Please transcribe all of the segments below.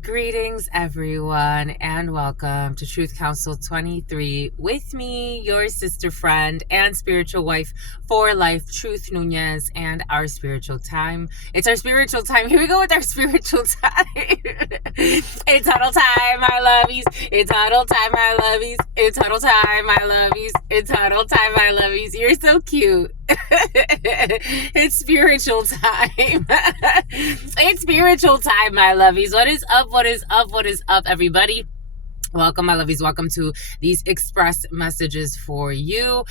Greetings, everyone, and welcome to Truth Council 23 with me, your sister friend and spiritual wife for life, Truth Nunez, and our spiritual time. It's our spiritual time. Here we go with our spiritual time. It's huddle time, my lovies. It's huddle time, my lovies. It's huddle time, my lovies. It's huddle time, my lovies. You're so cute. It's spiritual time. It's spiritual time, my lovies. What is up? What is up? What is up, everybody? Welcome, my lovies. Welcome to these express messages for you.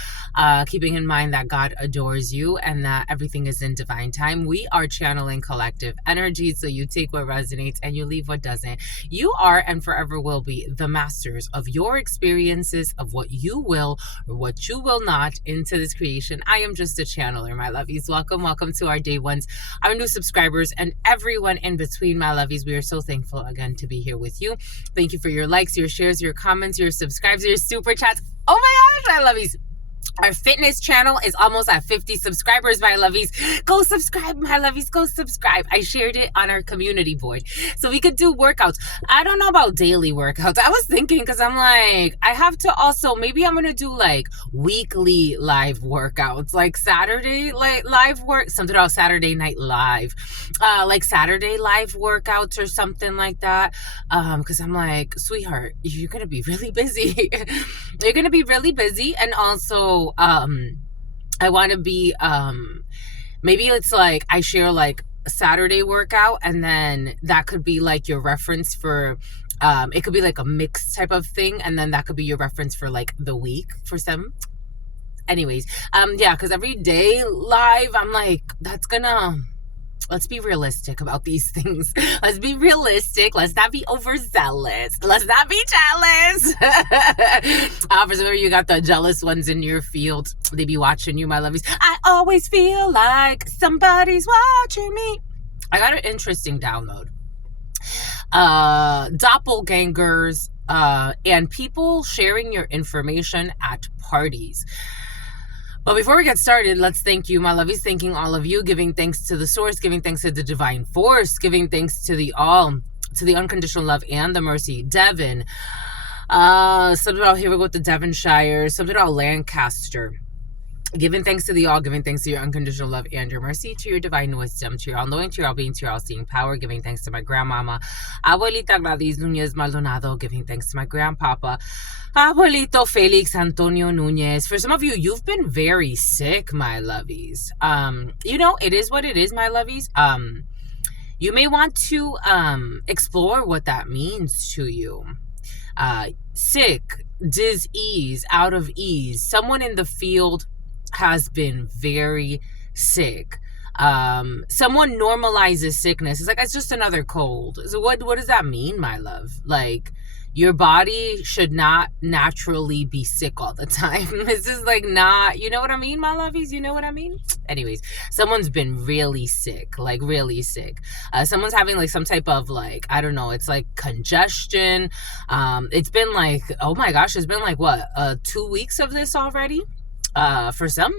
Keeping in mind that God adores you and that everything is in divine time. We are channeling collective energy, so you take what resonates and you leave what doesn't. You are and forever will be the masters of your experiences, of what you will or what you will not into this creation. I am just a channeler, my lovies. Welcome, welcome to our day ones, our new subscribers, and everyone in between, my lovies. We are so thankful again to be here with you. Thank you for your likes, your shares, your comments, your subscribes, your super chats. Oh my gosh, I love you. Our fitness channel is almost at 50 subscribers, my lovies. Go subscribe, my lovies. Go subscribe. I shared it on our community board so we could do workouts. I don't know about daily workouts. I was thinking because I'm like, I have to also, maybe I'm going to do like weekly live workouts, like Saturday live work, something about Saturday Night Live, like Saturday live workouts or something like that. Because I'm like, sweetheart, you're going to be really busy. You're going to be really busy. And also, I want to be, maybe it's like I share like a Saturday workout and then that could be like your reference for, it could be like a mixed type of thing. And then that could be your reference for like the week for some. Anyways, yeah, because every day live, I'm like, that's gonna... Let's be realistic about these things. Let's be realistic. Let's not be overzealous. Let's not be jealous. For some of you got the jealous ones in your field. They be watching you, my lovies. I always feel like somebody's watching me. I got an interesting download. Doppelgangers and people sharing your information at parties. But before we get started, let's thank you, my lovies, thanking all of you, giving thanks to the source, giving thanks to the divine force, giving thanks to the all, to the unconditional love and the mercy. Devon, something about, here we go with the Devonshire, something about Lancaster. Giving thanks to the all, giving thanks to your unconditional love and your mercy, to your divine wisdom, to your all-knowing, to your all-being, to your all-seeing power, giving thanks to my grandmama, Abuelita Gladys Nunez Maldonado, giving thanks to my grandpapa, Abuelito Felix Antonio Nunez. For some of you, you've been very sick, my lovies. You know, it is what it is, my lovies. You may want to explore what that means to you. Sick, dis-ease, out of ease. Someone in the field has been very sick. Someone normalizes sickness. It's like, it's just another cold. So what does that mean, my love? Like, your body should not naturally be sick all the time. This is like not, you know what I mean, my lovies? You know what I mean? Anyways, someone's been really sick, like really sick. Someone's having like some type of like, I don't know, it's like congestion. It's been like, oh my gosh, it's been like what, 2 weeks of this already? For some,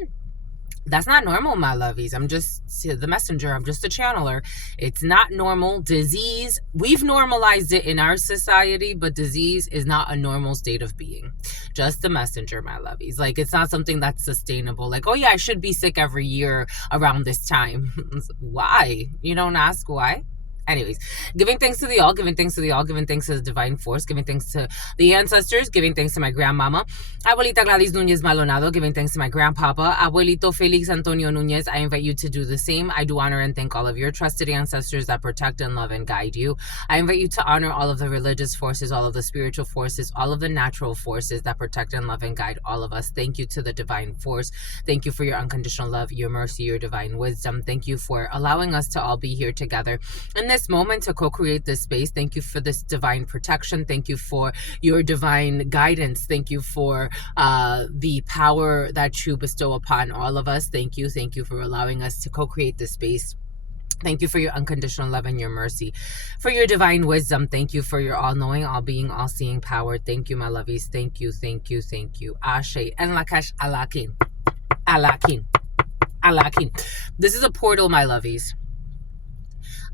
that's not normal, my lovies. I'm just the messenger. I'm just a channeler. It's not normal. Disease, we've normalized it in our society, but disease is not a normal state of being. Just the messenger, my lovies. Like, it's not something that's sustainable. Like, oh yeah, I should be sick every year around this time. Why? You don't ask why? Anyways, giving thanks to the all, giving thanks to the all, giving thanks to the divine force, giving thanks to the ancestors, giving thanks to my grandmama, Abuelita Gladys Nunez Maldonado, giving thanks to my grandpapa, Abuelito Felix Antonio Nunez. I invite you to do the same. I do honor and thank all of your trusted ancestors that protect and love and guide you. I invite you to honor all of the religious forces, all of the spiritual forces, all of the natural forces that protect and love and guide all of us. Thank you to the divine force. Thank you for your unconditional love, your mercy, your divine wisdom. Thank you for allowing us to all be here together in this moment to co-create this space. Thank you for this divine protection. Thank you for your divine guidance. Thank you for the power that you bestow upon all of us. Thank you for allowing us to co-create this space. Thank you for your unconditional love and your mercy, for your divine wisdom. Thank you for your all-knowing, all-being, all-seeing power. Thank you, my lovies. Thank you. Ashe and Lakash Alakin. Alakin. This is a portal, my lovies.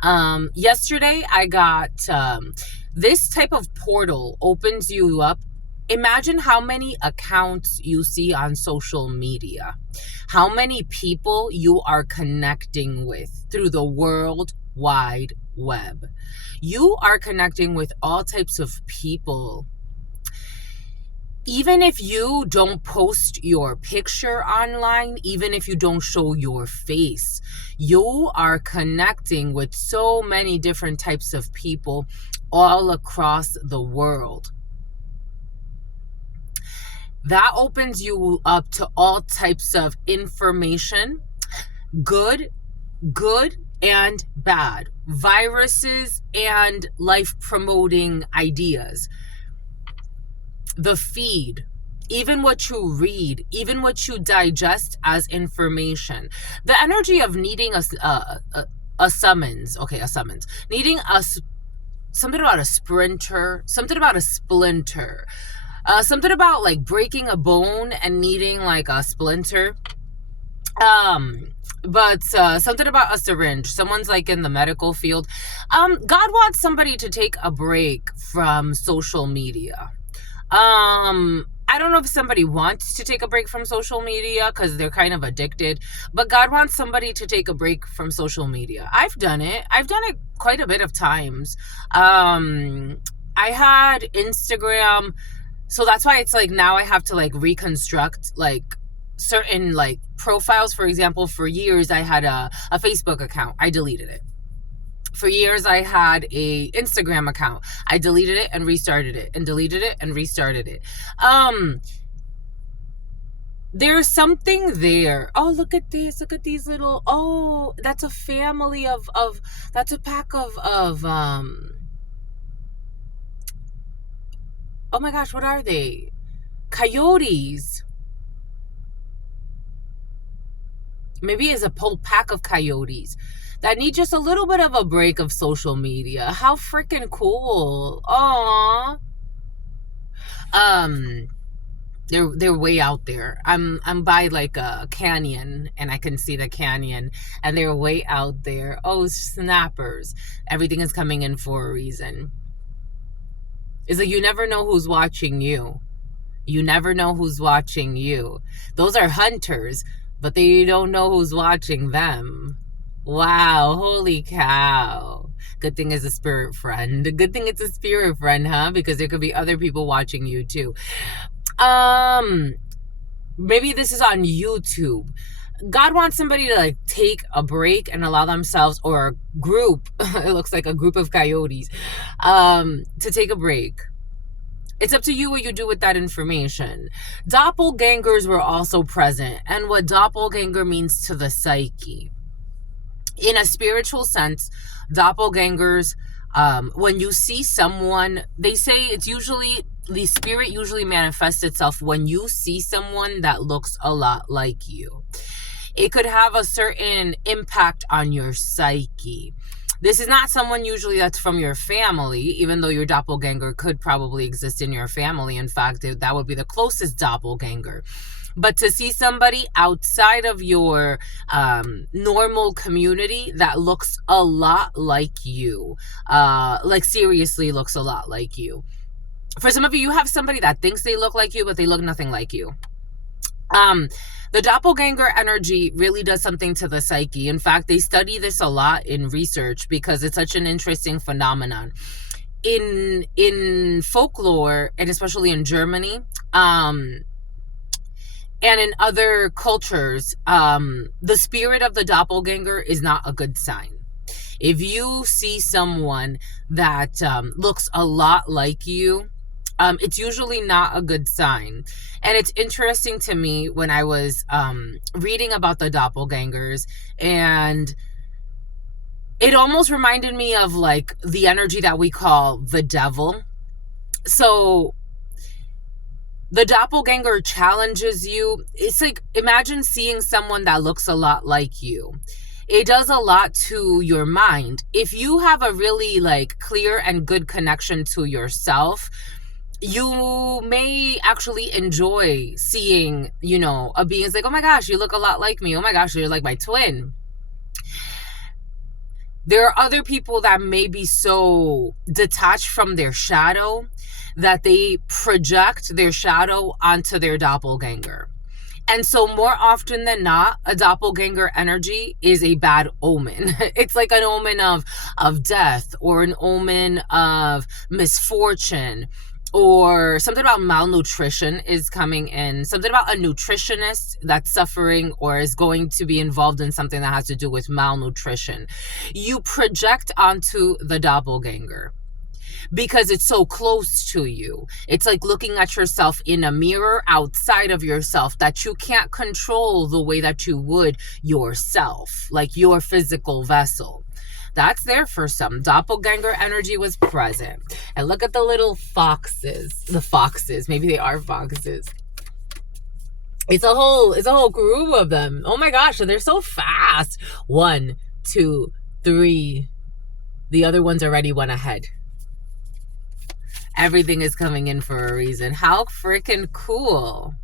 Yesterday, I got this type of portal opens you up. Imagine how many accounts you see on social media, how many people you are connecting with through the World Wide Web. You are connecting with all types of people. Even if you don't post your picture online, even if you don't show your face, you are connecting with so many different types of people all across the world. That opens you up to all types of information, good and bad, viruses and life promoting ideas. The feed, even what you read, even what you digest as information, the energy of needing a summons, needing something about a sprinter, something about a splinter, something about like breaking a bone and needing like a splinter. But something about a syringe. Someone's like in the medical field. God wants somebody to take a break from social media. I don't know if somebody wants to take a break from social media because they're kind of addicted, but God wants somebody to take a break from social media. I've done it quite a bit of times. I had Instagram, so that's why it's like now I have to like reconstruct like certain like profiles. For example, for years I had a Facebook account. I deleted it. For years, I had a Instagram account. I deleted it and restarted it, and deleted it and restarted it. There's something there. Oh, look at this. Look at these little, oh, that's a family of that's a pack of oh my gosh, what are they? Coyotes. Maybe it's a whole pack of coyotes that need just a little bit of a break of social media. How freaking cool. Aww. They're way out there. I'm by like a canyon and I can see the canyon and they're way out there. Oh, snappers. Everything is coming in for a reason. It's like you never know who's watching you. You never know who's watching you. Those are hunters, but they don't know who's watching them. Wow, holy cow. Good thing it's a spirit friend. Good thing it's a spirit friend, huh? Because there could be other people watching you too. Maybe this is on YouTube. God wants somebody to like take a break and allow themselves, or a group, it looks like a group of coyotes, to take a break. It's up to you what you do with that information. Doppelgangers were also present, and what doppelganger means to the psyche. In a spiritual sense, doppelgangers, when you see someone, they say it's usually, the spirit usually manifests itself when you see someone that looks a lot like you. It could have a certain impact on your psyche. This is not someone usually that's from your family, even though your doppelganger could probably exist in your family. In fact, that would be the closest doppelganger. But to see somebody outside of your normal community that looks a lot like you, like seriously looks a lot like you. For some of you, you have somebody that thinks they look like you, but they look nothing like you. The doppelganger energy really does something to the psyche. In fact, they study this a lot in research because it's such an interesting phenomenon. In folklore, and especially in Germany, and in other cultures, the spirit of the doppelganger is not a good sign. If you see someone that looks a lot like you, it's usually not a good sign. And it's interesting to me when I was reading about the doppelgangers, and it almost reminded me of like the energy that we call the devil. So the doppelganger challenges you. It's like, imagine seeing someone that looks a lot like you. It does a lot to your mind. If you have a really like clear and good connection to yourself, you may actually enjoy seeing, you know, a being like, oh my gosh, you look a lot like me. Oh my gosh, you're like my twin. There are other people that may be so detached from their shadow that they project their shadow onto their doppelganger. And so more often than not, a doppelganger energy is a bad omen. It's like an omen of death, or an omen of misfortune, or something about malnutrition is coming in. Something about a nutritionist that's suffering or is going to be involved in something that has to do with malnutrition. You project onto the doppelganger because it's so close to you. It's like looking at yourself in a mirror outside of yourself that you can't control the way that you would yourself, like your physical vessel. That's there for some. Doppelganger energy was present. And look at the little foxes. The foxes. Maybe they are foxes. It's a whole group of them. Oh my gosh, they're so fast. 1, 2, 3. The other ones already went ahead. Everything is coming in for a reason. How freaking cool.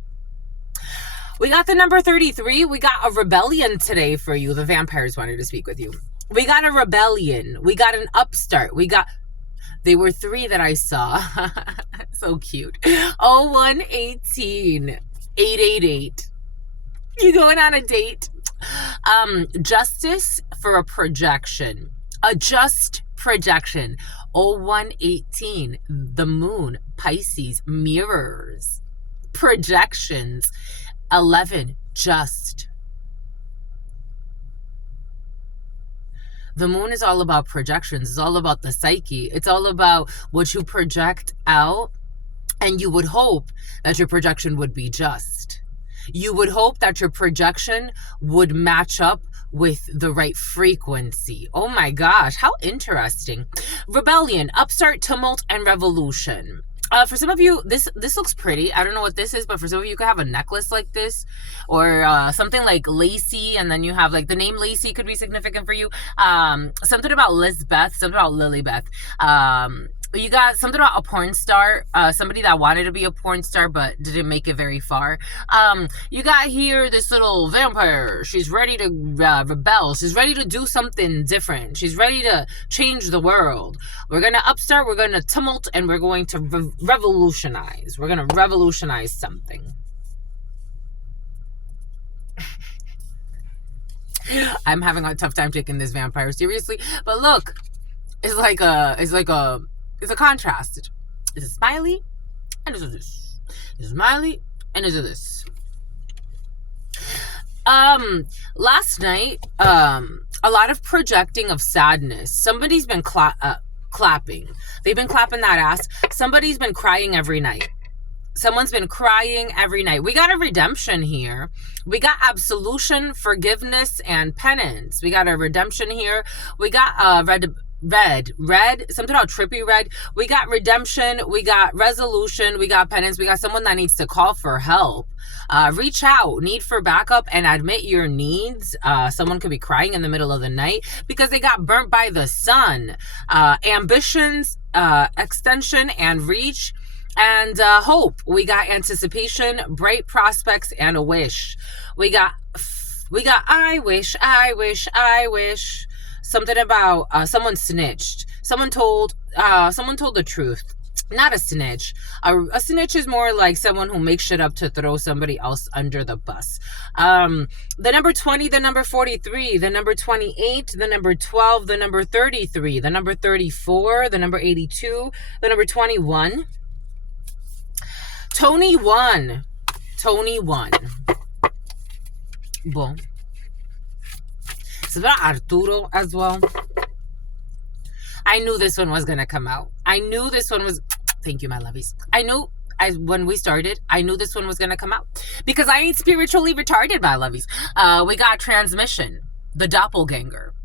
We got the number 33. We got a rebellion today for you. The vampires wanted to speak with you. We got a rebellion. We got an upstart. They were 3 that I saw. So cute. 0118 888. You going on a date? Justice for a projection. A just projection. 0118. The moon. Pisces. Mirrors. Projections. 11. Just. The moon is all about projections. It's all about the psyche. It's all about what you project out. And you would hope that your projection would be just. You would hope that your projection would match up with the right frequency. Oh my gosh, how interesting. Rebellion, upstart, tumult, and revolution. For some of you, this looks pretty. I don't know what this is, but for some of you, you could have a necklace like this, or something like Lacey, and then you have like the name Lacey could be significant for you. Something about Lisbeth, something about Lilybeth. You got something about a porn star, somebody that wanted to be a porn star but didn't make it very far. You got here this little vampire. She's ready to rebel. She's ready to do something different. She's ready to change the world. We're going to upstart, we're going to tumult, and we're going to revolutionize. We're going to revolutionize something. I'm having a tough time taking this vampire seriously. But look, it's a contrast. It's a smiley, and it's a this. It's a smiley, and it's a this. Last night, a lot of projecting of sadness. Somebody's been clapping. They've been clapping that ass. Somebody's been crying every night. Someone's been crying every night. We got a redemption here. We got absolution, forgiveness, and penance. We got a redemption here. We got red, something about trippy red. We got redemption. We got resolution. We got penance. We got someone that needs to call for help. Reach out, need for backup, and admit your needs. Someone could be crying in the middle of the night because they got burnt by the sun. Ambitions, extension, and reach. And hope. We got anticipation, bright prospects, and a wish. We got I wish. Something about someone snitched. Someone told the truth. Not a snitch. A snitch is more like someone who makes shit up to throw somebody else under the bus. The number 20, the number 43, the number 28, the number 12, the number 33, the number 34, the number 82, the number 21. Tony won. Bon. It's about Arturo as well. I knew this one was going to come out. I knew this one was... Thank you, my lovies. When we started, I knew this one was going to come out. Because I ain't spiritually retarded, my lovies. We got transmission. The doppelganger.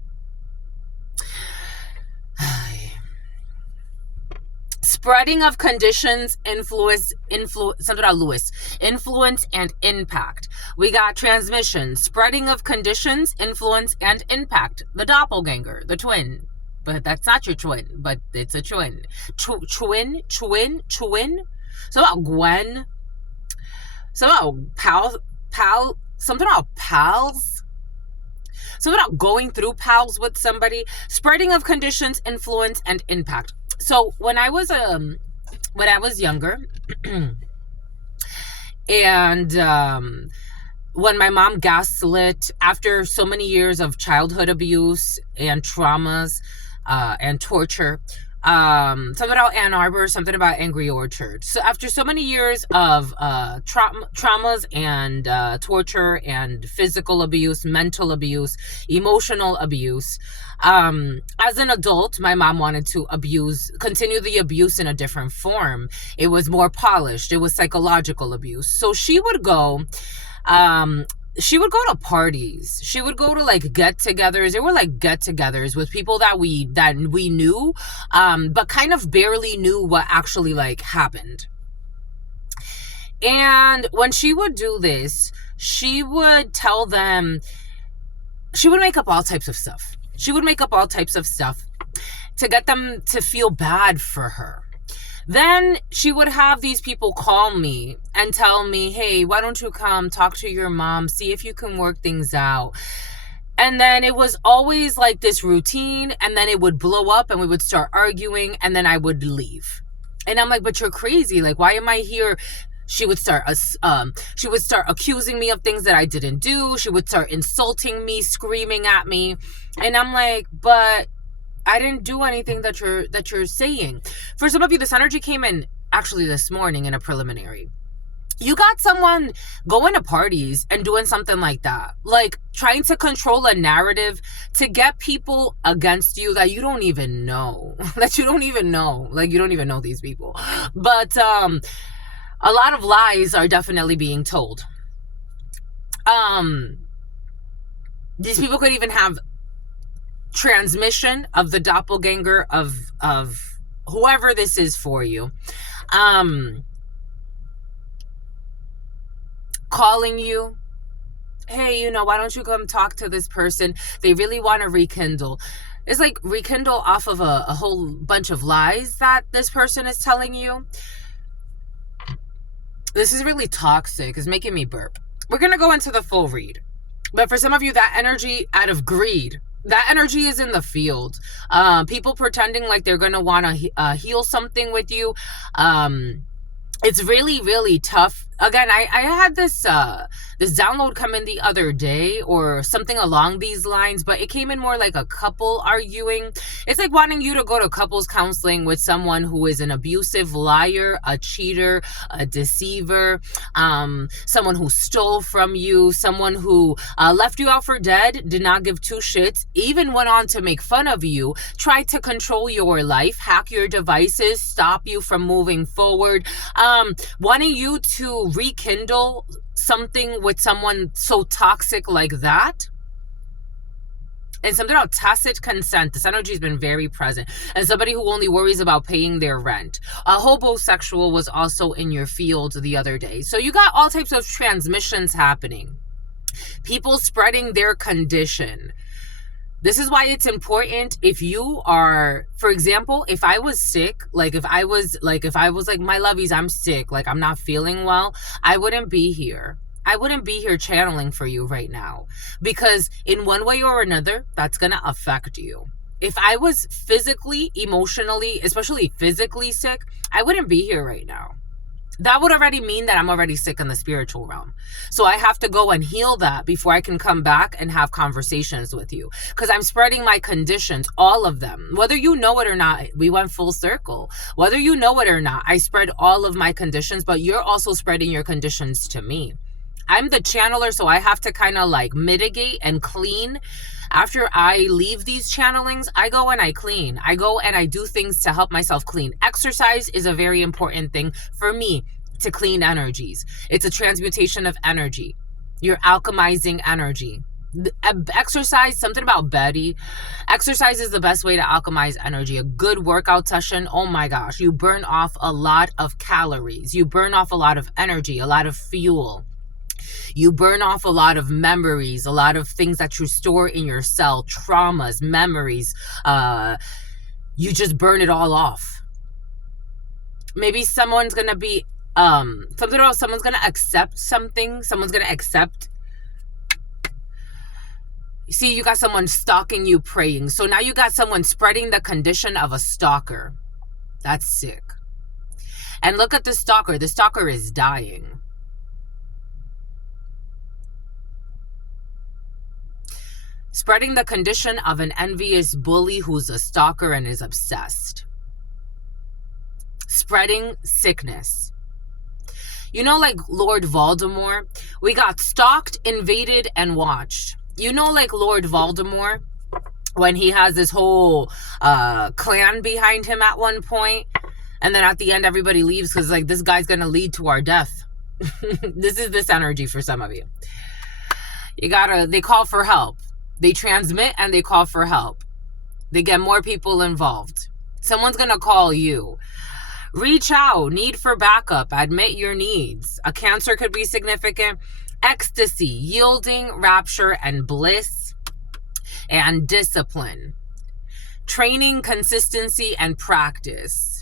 Spreading of conditions, influence, something about Lewis. Influence and impact. We got transmission. Spreading of conditions, influence, and impact. The doppelganger. The twin. But that's not your twin. But it's a twin. Twin. So about Gwen. So about pal. Something about pals. So without going through pals with somebody, spreading of conditions, influence, and impact. So when I was younger, and when my mom gaslit after so many years of childhood abuse and traumas and torture, something about Ann Arbor, something about Angry Orchard. So after so many years of traumas and torture and physical abuse, mental abuse, emotional abuse, as an adult, my mom wanted to continue the abuse in a different form. It was more polished. It was psychological abuse. So she would go to parties. She would go to like get-togethers. There were like get-togethers with people that we knew, but kind of barely knew what actually like happened. And when she would do this, she would tell them, she would make up all types of stuff. She would make up all types of stuff to get them to feel bad for her. Then she would have these people call me and tell me, hey, why don't you come talk to your mom, see if you can work things out. And then it was always like this routine, and then it would blow up and we would start arguing, and then I would leave. And I'm like, but you're crazy. Like, why am I here? She would start accusing me of things that I didn't do. She would start insulting me, screaming at me. And I'm like, but I didn't do anything that you're saying. For some of you, this energy came in actually this morning in a preliminary. You got someone going to parties and doing something like that, like trying to control a narrative to get people against you that you don't even know, like you don't even know these people. But a lot of lies are definitely being told. These people could even have transmission of the doppelganger of whoever this is for you, calling you, hey, why don't you come talk to this person? They really want to rekindle. It's like rekindle off of a whole bunch of lies that this person is telling you. This is really toxic. It's making me burp. We're going to go into the full read. But for some of you, that energy out of greed, that energy is in the field. People pretending like they're going to want to heal something with you. It's really, really tough. Again, I had this download come in the other day or something along these lines, but it came in more like a couple arguing. It's like wanting you to go to couples counseling with someone who is an abusive liar, a cheater, a deceiver, someone who stole from you, someone who left you out for dead, did not give two shits, even went on to make fun of you, tried to control your life, hack your devices, stop you from moving forward, wanting you to rekindle something with someone so toxic like that. And something about tacit consent. This energy has been very present. And somebody who only worries about paying their rent. A homosexual was also in your field the other day. So you got all types of transmissions happening. People spreading their condition. This is why it's important if you are, for example, if I was sick, if I was like, my lovies, I'm sick, like I'm not feeling well, I wouldn't be here. I wouldn't be here channeling for you right now, because in one way or another, that's going to affect you. If I was physically, emotionally, especially physically sick, I wouldn't be here right now. That would already mean that I'm already sick in the spiritual realm. So I have to go and heal that before I can come back and have conversations with you. Because I'm spreading my conditions, all of them. Whether you know it or not, we went full circle. Whether you know it or not, I spread all of my conditions, but you're also spreading your conditions to me. I'm the channeler, so I have to kind of like mitigate and clean. After I leave these channelings, I go and I clean. I go and I do things to help myself clean. Exercise is a very important thing for me to clean energies. It's a transmutation of energy. You're alchemizing energy. Exercise, something about Betty. Exercise is the best way to alchemize energy. A good workout session, oh my gosh, you burn off a lot of calories. You burn off a lot of energy, a lot of fuel. You burn off a lot of memories, a lot of things that you store in your cell, traumas, memories. You just burn it all off. Maybe someone's going to be, something about someone's going to accept something. Someone's going to accept See, you got someone stalking you, praying. So now you got someone spreading the condition of a stalker. That's sick. And look at the stalker. The stalker is dying. Spreading the condition of an envious bully who's a stalker and is obsessed. Spreading sickness. You know, like Lord Voldemort? We got stalked, invaded, and watched. You know, like Lord Voldemort? When he has this whole clan behind him at one point. And then at the end, everybody leaves because, like, this guy's going to lead to our death. This is this energy for some of you. They call for help. They transmit and they call for help. They get more people involved. Someone's going to call you. Reach out. Need for backup. Admit your needs. A cancer could be significant. Ecstasy, yielding, rapture, and bliss. And discipline. Training, consistency, and practice.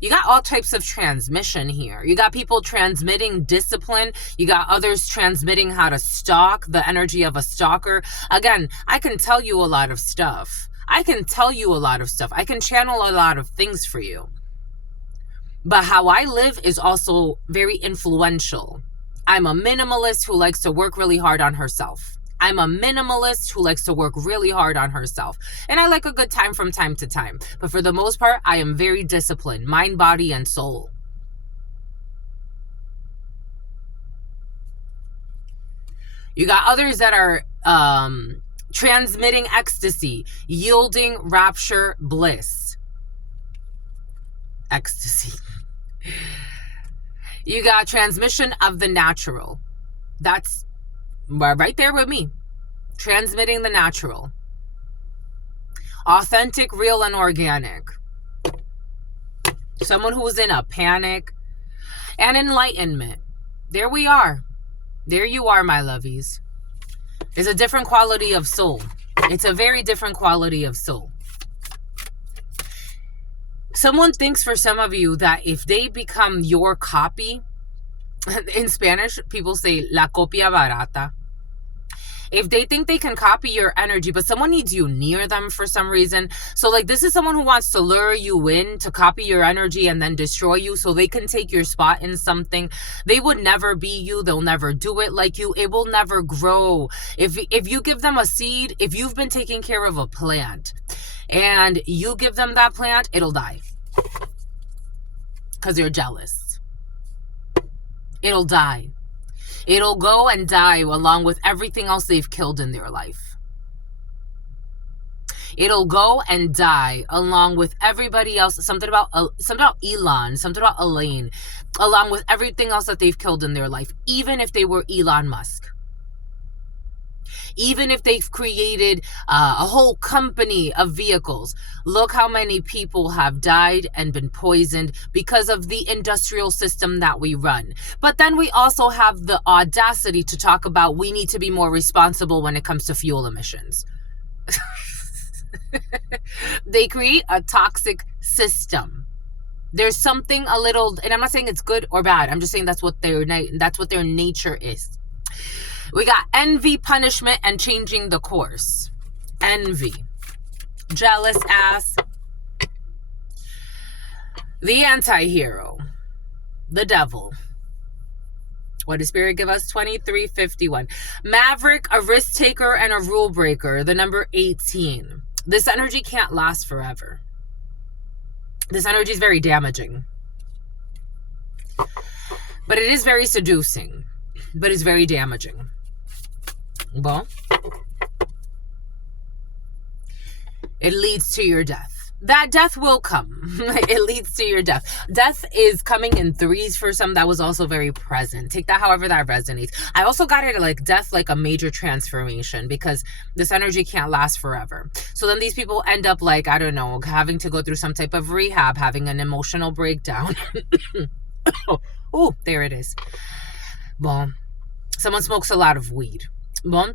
You got all types of transmission here. You got people transmitting discipline. You got others transmitting how to stalk, the energy of a stalker. Again, I can tell you a lot of stuff. I can channel a lot of things for you. But how I live is also very influential. I'm a minimalist who likes to work really hard on herself. I'm a minimalist who likes to work really hard on herself. And I like a good time from time to time. But for the most part, I am very disciplined. Mind, body, and soul. You got others that are transmitting ecstasy, yielding, rapture, bliss. Ecstasy. You got transmission of the natural. That's right there with me. Transmitting the natural. Authentic, real, and organic. Someone who's in a panic. And enlightenment. There we are. There you are, my lovies. It's a different quality of soul. It's a very different quality of soul. Someone thinks for some of you that if they become your copy, in Spanish, people say la copia barata. If they think they can copy your energy, but someone needs you near them for some reason. So like this is someone who wants to lure you in to copy your energy and then destroy you so they can take your spot in something. They would never be you. They'll never do it like you. It will never grow. If you give them a seed, if you've been taking care of a plant and you give them that plant, it'll die. Because you're jealous. It'll die. It'll go and die along with everything else they've killed in their life. It'll go and die along with everybody else. Something about Elon, something about Elaine, along with everything else that they've killed in their life. Even if they were Elon Musk. Even if they've created a whole company of vehicles. Look how many people have died and been poisoned because of the industrial system that we run. But then we also have the audacity to talk about we need to be more responsible when it comes to fuel emissions. They create a toxic system. There's something a little, and I'm not saying it's good or bad. I'm just saying that's what their nature is. We got envy, punishment, and changing the course. Envy. Jealous ass. The anti-hero. The devil. What does Spirit give us? 2351. Maverick, a risk taker, and a rule breaker. The number 18. This energy can't last forever. This energy is very damaging. But it is very seducing. But it's very damaging. Well, it leads to your death. That death will come. It leads to your death. Death is coming in threes for some. That was also very present. Take that however that resonates. I also got it like death, like a major transformation, because this energy can't last forever. So then these people end up like, I don't know, having to go through some type of rehab, having an emotional breakdown. Oh, there it is. Well, someone smokes a lot of weed. Well,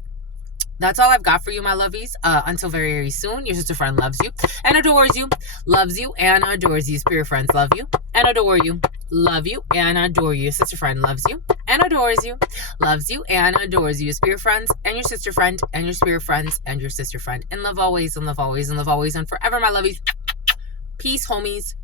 that's all I've got for you, my lovies. Until very, very soon. Your sister friend loves you and adores you. Loves you and adores you. Spirit friends love you and adore you. Love you and adore you. Your sister friend loves you and adores you, loves you and adores you. Your spirit friends and your sister friend and your spirit friends and your sister friend. And love always and love always and love always and forever, my lovies. Peace, homies.